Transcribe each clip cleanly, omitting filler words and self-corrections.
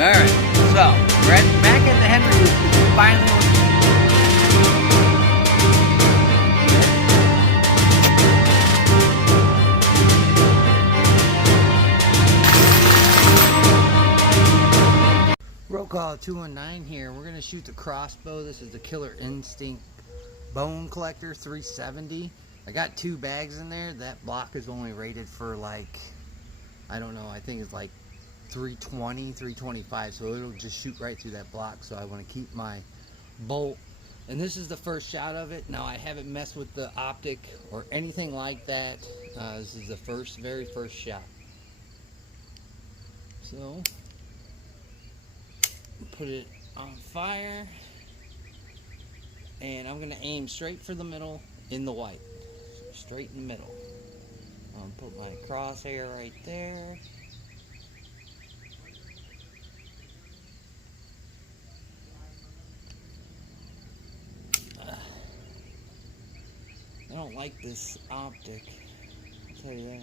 Alright, so we're back at the Henry Loop. Finally, roll call 219 here. We're gonna shoot the Crossbow. This is the Killer Instinct Bone Collector 370. I got 2 bags in there. That block is only rated for like, I don't know, I think it's like 320, 325, so it'll just shoot right through that block. So I want to keep my bolt, and this is the first shot of it. Now I haven't messed with the optic or anything like that. This is the very first shot. So put it on fire, and I'm gonna aim straight for the middle in the white, so straight in the middle. Put my crosshair right there. I don't like this optic, I'll tell you that.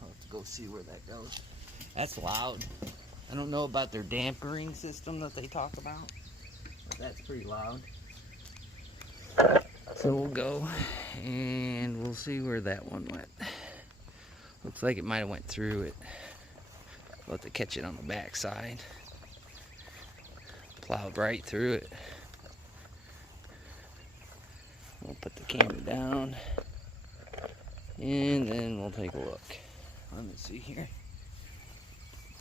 I'll have to go see where that goes. That's loud. I don't know about their dampening system that they talk about, but that's pretty loud. So we'll go and we'll see where that one went. Looks like it might have went through it. We'll have to catch it on the back side. Plowed right through it. We'll put the camera down and then we'll take a look. Let me see here.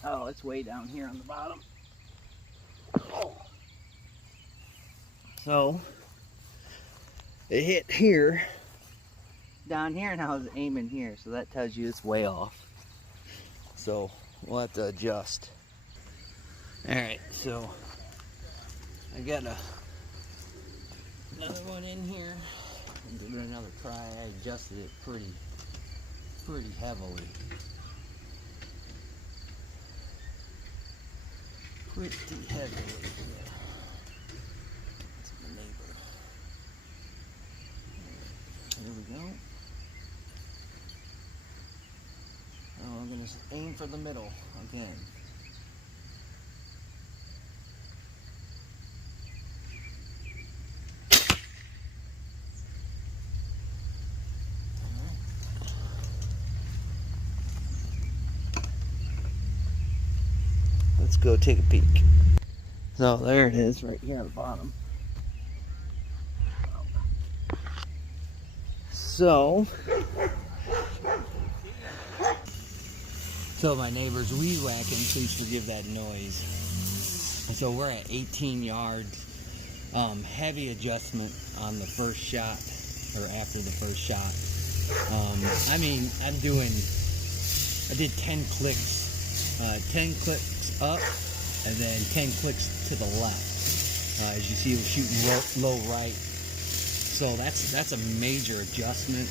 Oh, it's way down here on the bottom. Oh. So it hit here, down here, and I was aiming here, so that tells you it's way off. So we'll have to adjust. Alright, so I got another one in here. I'll give it another try. I adjusted it pretty heavily. Pretty heavily. Yeah. That's my neighbor. Here we go. Oh, I'm gonna aim for the middle again. Let's go take a peek. So there it is, right here on the bottom. So my neighbor's weed whacking, please forgive that noise. So we're at 18 yards. Heavy adjustment on the first shot, or after the first shot. I mean, I did 10 clicks. 10 clicks up, and then 10 clicks to the left. As you see, we're shooting low right. So that's a major adjustment.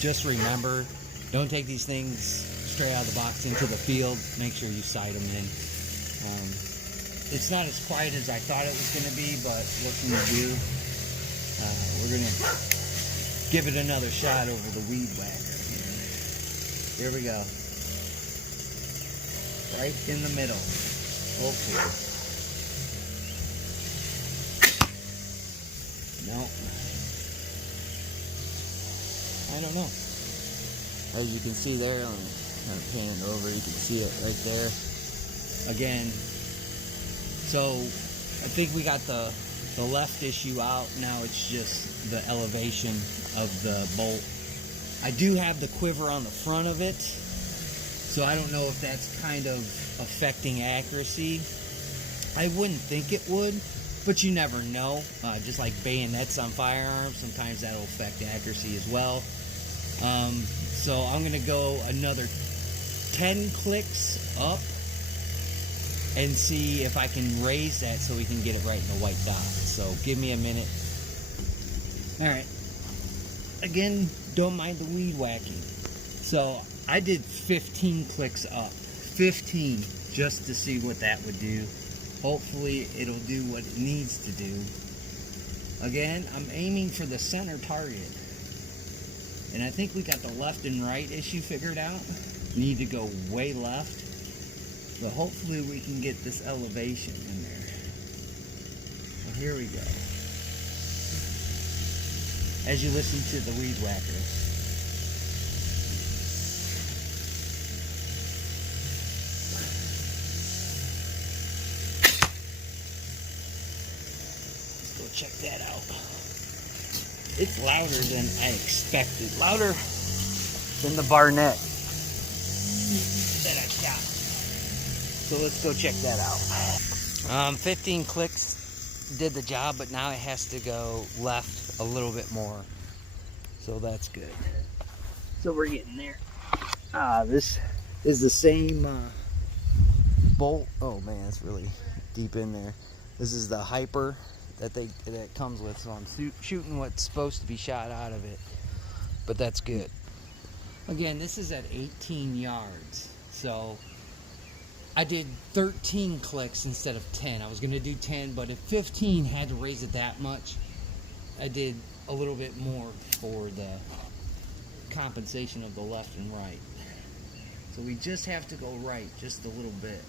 Just remember, don't take these things straight out of the box into the field. Make sure you sight them in. It's not as quiet as I thought it was going to be, but what can you do? We're going to give it another shot over the weed whacker. Here we go. Right in the middle, hopefully. No. I don't know. As you can see there, I'm kind of panning it over, you can see it right there. Again, so I think we got the left issue out. Now it's just the elevation of the bolt. I do have the quiver on the front of it, so I don't know if that's kind of affecting accuracy. I wouldn't think it would, but you never know. Just like bayonets on firearms, sometimes that'll affect accuracy as well. So I'm going to go another 10 clicks up and see if I can raise that so we can get it right in the white dot. So give me a minute. Alright. Again, don't mind the weed whacking. So I did 15 clicks up. 15, just to see what that would do. Hopefully it'll do what it needs to do. Again, I'm aiming for the center target. And I think we got the left and right issue figured out. Need to go way left. So hopefully we can get this elevation in there. Well, here we go. As you listen to the weed whacker. Let's go check that out. It's louder than I expected. Louder than the Barnett that I shot. So let's go check that out. 15 clicks did the job, but now it has to go left a little bit more. So that's good. So we're getting there. This is the same bolt. Oh man, it's really deep in there. This is the hyper that comes with, so I'm shooting what's supposed to be shot out of it, but that's good. Again, this is at 18 yards, so I did 13 clicks instead of 10. I was going to do 10, but if 15 had to raise it that much, I did a little bit more for the compensation of the left and right. So we just have to go right just a little bit.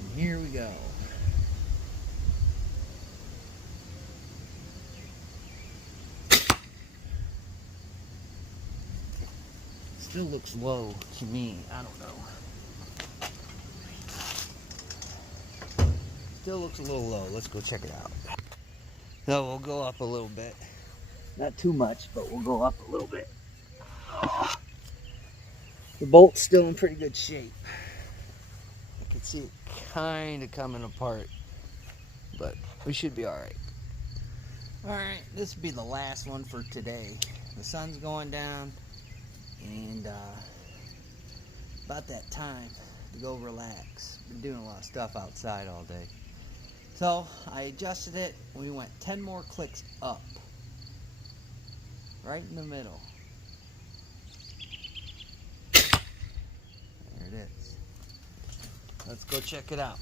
And here we go. Still looks low to me. I don't know. Still looks a little low. Let's go check it out. So we'll go up a little bit. Not too much, but we'll go up a little bit. Oh. The bolt's still in pretty good shape. I can see it kind of coming apart, but we should be all right. All right, this will be the last one for today. The sun's going down. And about that time to go relax. Been doing a lot of stuff outside all day. So I adjusted it. We went 10 more clicks up. Right in the middle. There it is. Let's go check it out.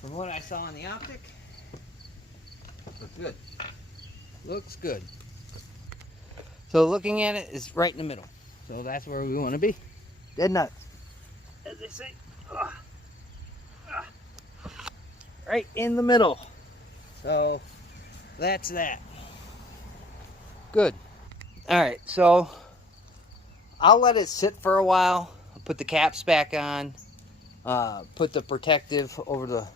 From what I saw on the optic, looks good. Looks good. So looking at it is right in the middle. So that's where we want to be. Dead nuts, as they say. Right in the middle. So that's that. Good. Alright, so I'll let it sit for a while. Put the caps back on. Put the protective over the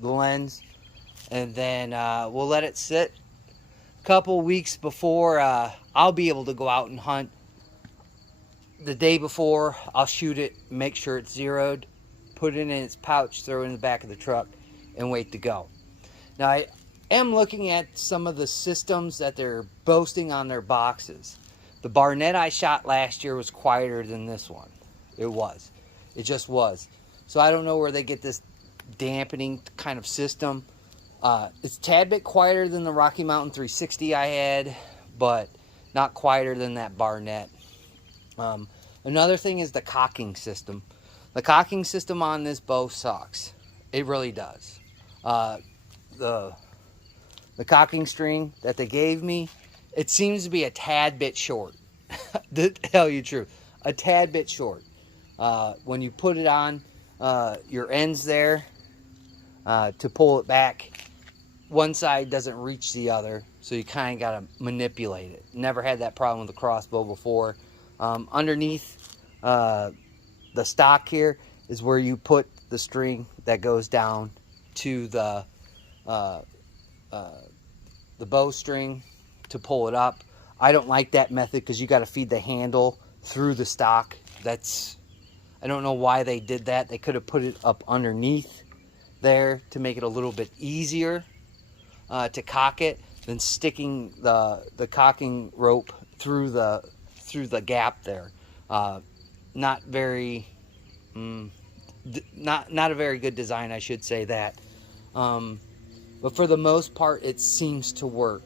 lens. And then we'll let it sit a couple weeks before I'll be able to go out and hunt. The day before, I'll shoot it, make sure it's zeroed, put it in its pouch, throw it in the back of the truck, and wait to go. Now, I am looking at some of the systems that they're boasting on their boxes. The Barnett I shot last year was quieter than this one. It was. It just was. So I don't know where they get this dampening kind of system. It's a tad bit quieter than the Rocky Mountain 360 I had, but not quieter than that Barnett. Another thing is the cocking system. The cocking system on this bow sucks. It really does. The cocking string that they gave me, it seems to be a tad bit short. To tell you the truth, a tad bit short. When you put it on your ends there to pull it back, one side doesn't reach the other, so you kind of got to manipulate it. Never had that problem with the Crossbow before. Underneath the stock here is where you put the string that goes down to the bowstring to pull it up. I don't like that method because you got to feed the handle through the stock. I don't know why they did that. They could have put it up underneath there to make it a little bit easier to cock it than sticking the cocking rope through the gap there. Not a very good design, I should say that. But for the most part, it seems to work.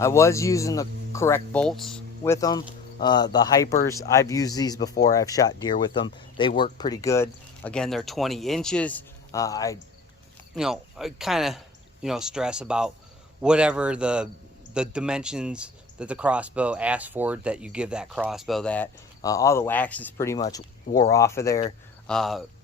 I was using the correct bolts with them. The hypers, I've used these before. I've shot deer with them. They work pretty good. Again, they're 20 inches. I kind of stress about whatever the dimensions that the crossbow asked for, that you give that crossbow that. All the wax is pretty much wore off of there.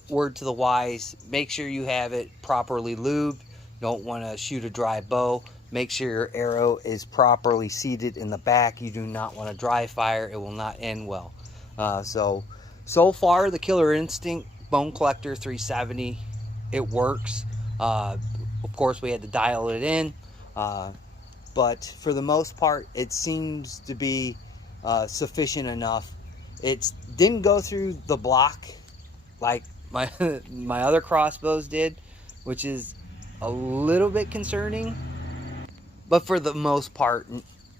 Word to the wise, make sure you have it properly lubed. Don't want to shoot a dry bow. Make sure your arrow is properly seated in the back. You do not want to dry fire. It will not end well. So far, the Killer Instinct Bone Collector 370, it works. Of course, we had to dial it in. But for the most part, it seems to be sufficient enough. It didn't go through the block like my my other crossbows did, which is a little bit concerning. But for the most part,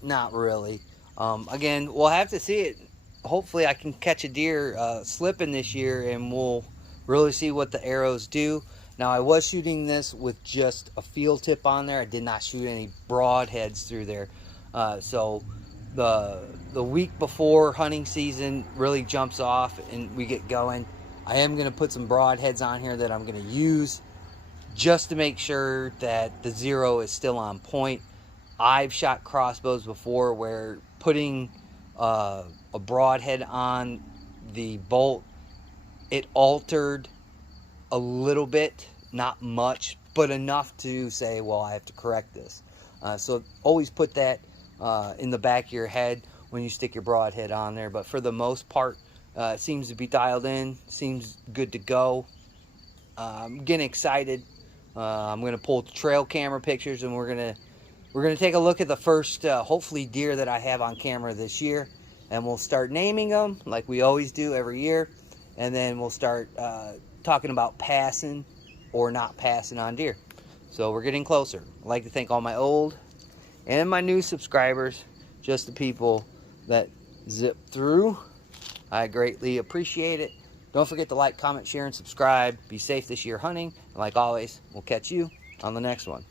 not really. Again, we'll have to see it. Hopefully I can catch a deer slipping this year, and we'll really see what the arrows do. Now, I was shooting this with just a field tip on there. I did not shoot any broadheads through there. So the week before hunting season really jumps off and we get going, I am going to put some broadheads on here that I'm going to use just to make sure that the zero is still on point. I've shot crossbows before where putting a broadhead on the bolt, it altered a little bit, not much, but enough to say, well, I have to correct this. So always put that in the back of your head when you stick your broadhead on there. But for the most part, it seems to be dialed in, seems good to go. I'm getting excited. I'm going to pull trail camera pictures, and we're gonna take a look at the first, hopefully, deer that I have on camera this year, and we'll start naming them like we always do every year, and then we'll start talking about passing or not passing on deer. So we're getting closer. I'd like to thank all my old and my new subscribers, just the people that zip through. I greatly appreciate it. Don't forget to like, comment, share, and subscribe. Be safe this year hunting. And like always, we'll catch you on the next one.